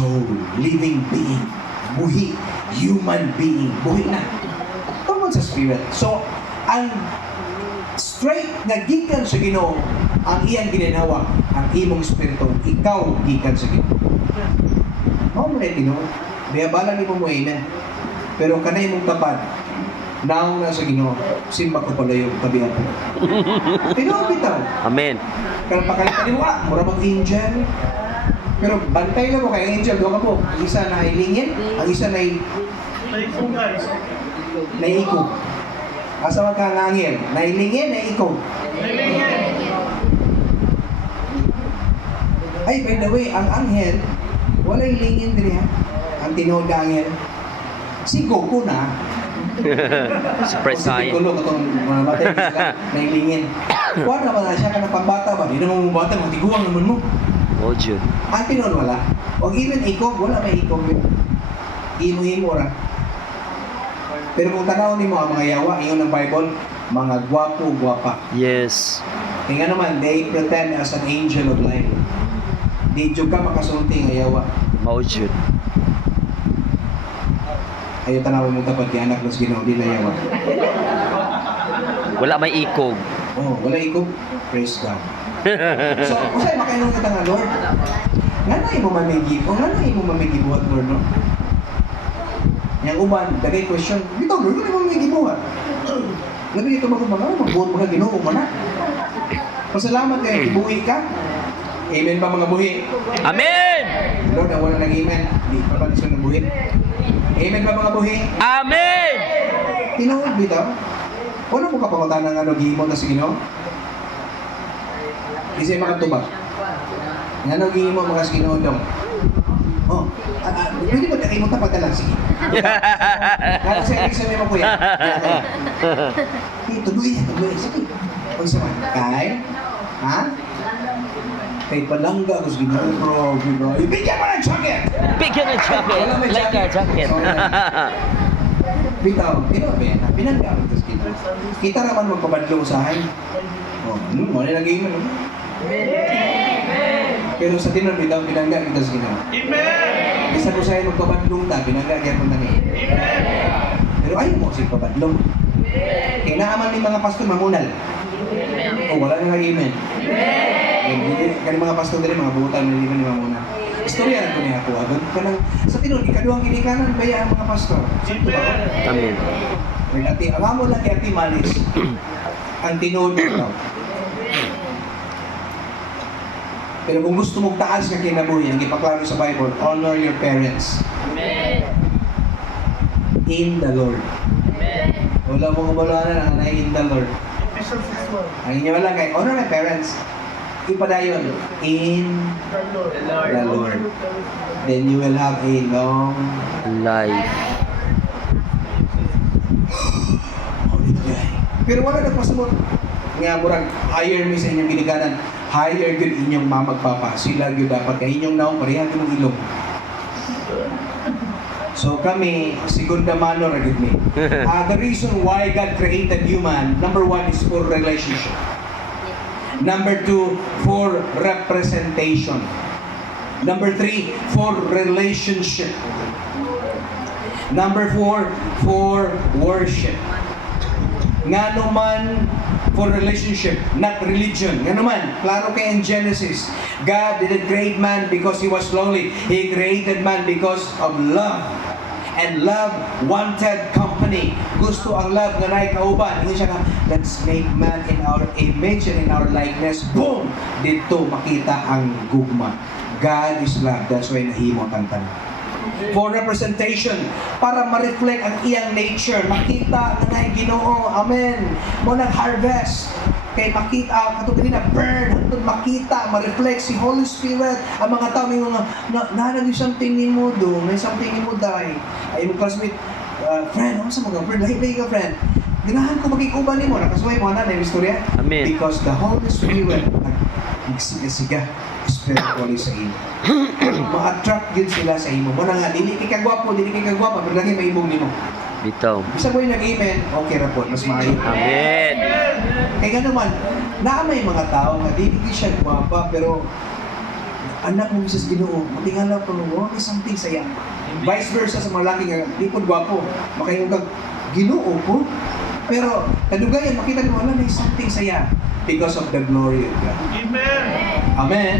soul, living being, buhi, human being, buhi na. Tungkol sa spirit. So, ang straight na gikan sa Ginoo, ang iyang ginanawa, ang imong spirito, ikaw gikan sa Ginoo. Mao mo na Ginoo. Biyabala ni mo mo amen. Pero kanay mong tapad, naong na sa Ginoo, simba ko pala yung tabi ako. Ginoo bitaw. Amen. Kaya pakalitan mo, mura bang angel? Pero bantay lang mo kay angel, doon ka po. Ang isa na ilingin, ang isa na iko. Asa ka ang angel? Nailingin, naiko. Ay, by the way, ang anghel, wala ilingin din ha. Ang tinood na anghel. Si Goku na. Surprise Si tayo. Piccolo, katong mga batay sila, nailingin. Kuwan naman na siya ka ng pambata ba? Di naman mo bata, matiguang naman mo. Oh, Jud. Ang tinood wala. O even ikog, wala may ikog yun. Himo-himo ra. Pero kung tanaw ni mo ang mga yawa, iyon ng Bible, mga gwapo-gwapa. Yes. Tingnan naman, they pretend as an angel of light. Di dyan ka makasulti ng yawa. Oh, Jud. Ayaw tanawin mo tapat kay anak ng Ginoo, di na yawa. Wala may ikog. Oh, wala ikog. Praise God. So, usay makainong kita nga, Lord. Nga na mo mamigi, o nga na mo mamigi buhat, Lord, no? Yang uban, dagay question, dito, Lord, nga na mo mamigi buhat. Labi dito magbuhat mga Ginoo, mana. Pasalamat kayo, ibuhi ka. Amen ba mga buhi? Amen! Lord, wala nag-amen. Di pa ba siya nag-buhi? Amen ba mga buhi? Amen! Tinuod bitaw. Wala mo kapangutan ng ano, gihimo na si Ginoo? Isa yung makatubag. Nga ano gihimo mga si Ginoo dong? Oh, pwede mo dahil mo tapad na lang, sige. Kaya sa isa mo kuya. Tuloy, sige. Huwag sa man. Kay? Ha? Kay palangga ko si Ginoo, bro. Ibigyan mo ng jacket! Bigyan ng jacket. Wala may Like our jacket. Bitaw, pinangga ko si Ginoo. Kita naman magpabadlo usahay. Oh, wala nag-game mo. Pero sa tinan, bitaw, pinangga kita sa Ginoo. Amen! Isa ko sa'yo magpabadlong ta, pinangga kaya ko na niya. Pero ayaw mo si pabadlong. Kaya naaman ni mga pastor mamunal. O wala na nag-amen. Kaya mga pastor din, mga butan, hindi man mga muna. Istorya ko niya ako. Agad ka lang. Sa tinon, ikaduhang kinikanan, baya ang mga pastor. Sino ba ako? Amen. Alam mo lang kay Ate Malis, ang tinod daw. Pero kung gusto mong taas ka kinabuhi, ang ipaklaro sa Bible, honor your parents. Amen. In the Lord. Amen. Wala mong umalanan ang anay in the Lord. Ephesians 6:1. Ang inyo lang kay, honor my parents. Ipadayon, in the Lord. Then you will have a long Life. pero wala na pasunod. Nga murag higher mi sa inyong ginikanan. Higher good inyong mamagpapa. Sila gyud dapat kay inyong naong pareha ng ilong. So kami, segunda mano ra gyud mi. The reason why God created human, number one is for relationship. Number two, for representation. Number three, for relationship. Number four, for worship. Nga naman, for relationship, not religion. Nga naman, klaro kay in Genesis, God didn't create man because he was lonely. He created man because of love. And love wanted company. Gusto ang love nga naay kauban. Hindi siya ka, let's make man in our image and in our likeness. Boom! Dito makita ang gugma. God is love. That's why nahimo ang tantan. For representation, para ma-reflect ang iyang nature. Makita nga naay Ginoo. Amen. Mo nag-harvest. Kay makita, kato kanina, burn, hantod makita, ma-reflect si Holy Spirit, ang mga tao, may mga, nanag something ni mo do, may something ni mo die. Ay, mo classmate, friend, ano sa mga friend, lahi ka friend, ganahan ko magikuban ni mo, nakasuway mo na yung istorya. Amen. Because the Holy Spirit, nagsiga-siga, spiritually sa imo. Ma-attract yun sila sa imo. Mo na nga, dili kay kagwapo, pero lagi may imong nimo. Bitaw. Bisa mo yung nag-amen, okay ra po, mas maayo. Amen. Kaya nga naman, na may mga tao nga di siya gwapa pero anak mo misas Ginoo, matingala ko mo, may something saya. Vice versa sa mga laki nga, di po gwapo, makayong kag Ginoo po. Pero kadugayan, makita mo, wala, may something saya because of the glory of God. Amen. Amen.